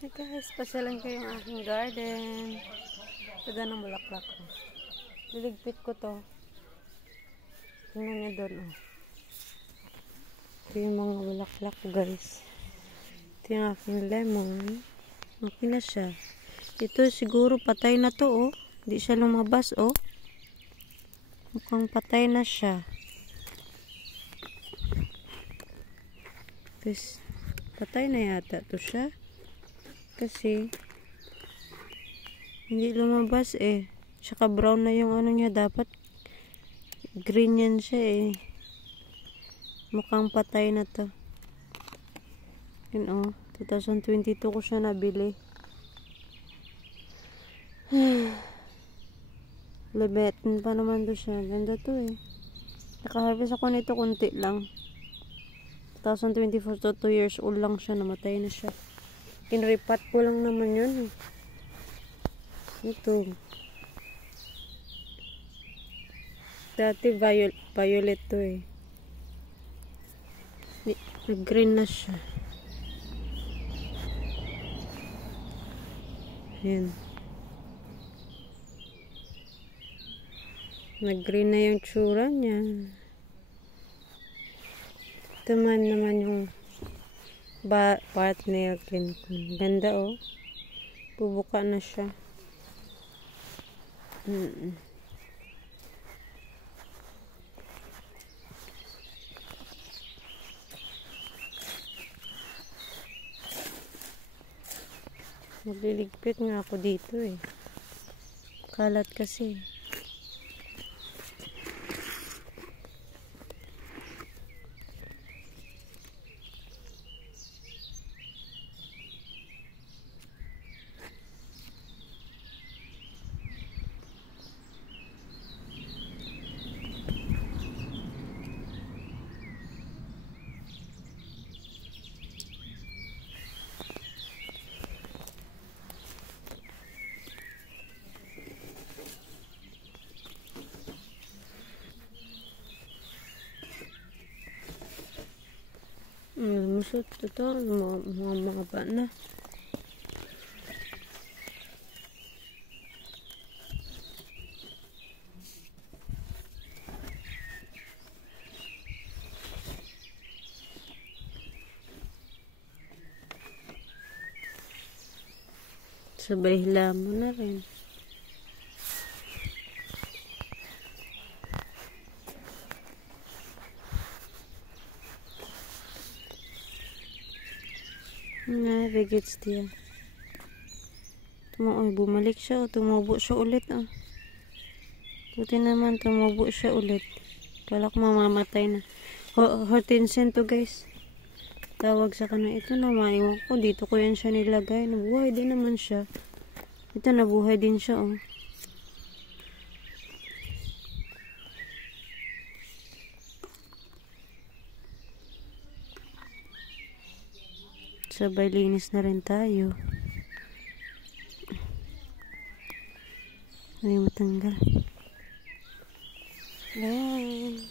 Hey guys, pasyalan ko yung aking garden. Ganda ng bulaklak ko. Liligpit ko to. Tingnan niyo doon, oh. Ito yung mga bulaklak ko, guys. Ito yung aking lemon. Okay na siya. Ito siguro patay na to, oh. Hindi siya lumabas, oh. Mukhang patay na siya. Tapos, patay na yata to siya. Kasi, hindi lumabas eh. Tsaka brown na yung ano niya. Dapat, green yan siya eh. Mukhang patay na to. Yun oh. 2022 ko siya nabili. Lebetin pa naman to siya. Ganda to eh. Nakaharvest ako nito kunti lang. 2024 to 2 years old lang siya. Namatay na siya. Kinripat ko lang naman yun. Ito. Dati violet to eh. Nag-green na siya. Ayan. Nag-green na yung tsura niya. Ito naman yung partner ko. Ganda oh. Bubuka na siya. Nagliligpit nga ako dito eh. Kalat kasi. Musot ito, mga ba na. Sabay hila mo na rin. Nga, regets diya. Bumalik siya. Tumubo siya ulit. Oh. Buti naman, tumubo siya ulit. Kala ko mamamatay na. Hortensia to guys. Tawag sa kanila. Ito na, maiwan ko. Dito ko yan siya nilagay. Nabuhay din naman siya. Ito, nabuhay din siya. Oh. Sabay linis na rin tayo. Ay, matanggal. Ayan.